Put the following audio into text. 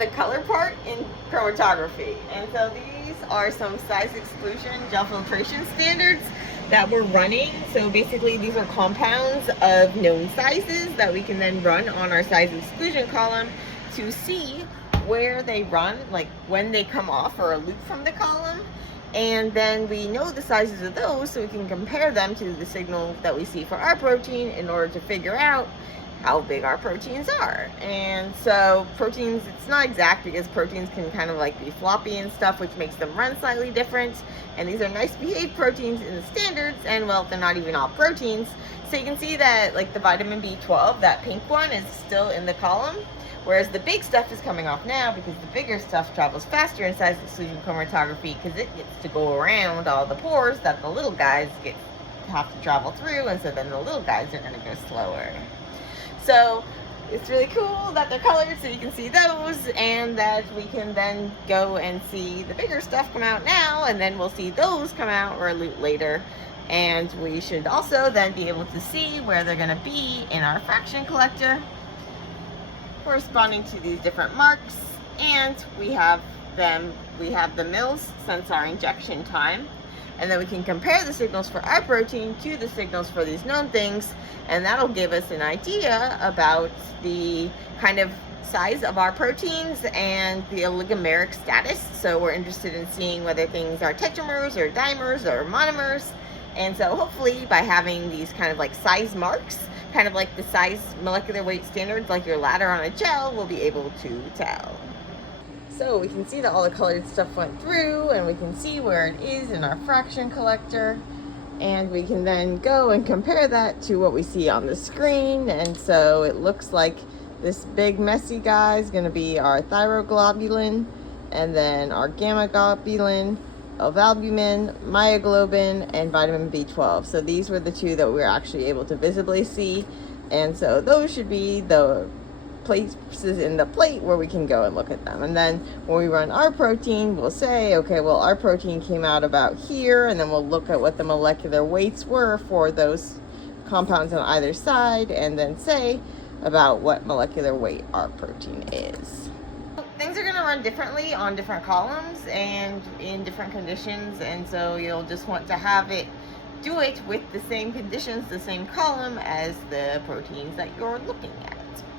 the color part in chromatography. And so these are some size exclusion gel filtration standards that we're running. So basically these are compounds of known sizes that we can then run on our size exclusion column to see where they run, like when they come off or loop from the column. And then we know the sizes of those, so we can compare them to the signal that we see for our protein in order to figure out how big our proteins are. And so proteins, it's not exact because proteins can kind of like be floppy and stuff, which makes them run slightly different. And these are nice behaved proteins in the standards, and well, they're not even all proteins. So you can see that like the vitamin B12, that pink one, is still in the column, whereas the big stuff is coming off now because the bigger stuff travels faster in size exclusion chromatography because it gets to go around all the pores that the little guys have to travel through, and so then the little guys are going to go slower. So it's really cool that they're colored so you can see those, and that we can then go and see the bigger stuff come out now, and then we'll see those come out or elute later. And we should also then be able to see where they're going to be in our fraction collector corresponding to these different marks. And we have the mils since our injection time, and then we can compare the signals for our protein to the signals for these known things, and that'll give us an idea about the kind of size of our proteins and the oligomeric status. So we're interested in seeing whether things are tetramers or dimers or monomers. And so hopefully by having these kind of like size marks, kind of like the size molecular weight standards, like your ladder on a gel, we'll be able to tell. So we can see that all the colored stuff went through, and we can see where it is in our fraction collector, and we can then go and compare that to what we see on the screen. And so it looks like this big messy guy is going to be our thyroglobulin, and then our gamma-globulin, ovalbumin, myoglobin, and vitamin B12. So these were the two that we were actually able to visibly see, and so those should be the places in the plate where we can go and look at them. And then when we run our protein, we'll say, okay, well, our protein came out about here, and then we'll look at what the molecular weights were for those compounds on either side, and then say about what molecular weight our protein is. Things are going to run differently on different columns and in different conditions, and so you'll just want to have it do it with the same conditions, the same column as the proteins that you're looking at.